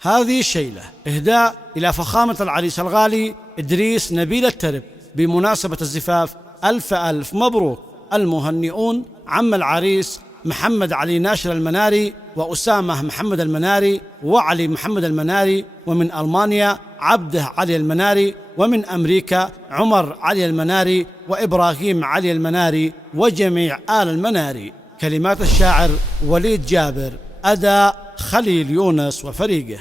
هذه الشيلة إهداء إلى فخامة العريس الغالي إدريس نبيل الترب بمناسبة الزفاف. ألف مبروك. المهنئون عم العريس محمد علي ناشر المناري، وأسامة محمد المناري، وعلي محمد المناري، ومن ألمانيا عبده علي المناري، ومن أمريكا عمر علي المناري، وإبراهيم علي المناري، وجميع آل المناري. كلمات الشاعر وليد جابر، أداء خليل يونس وفريقه.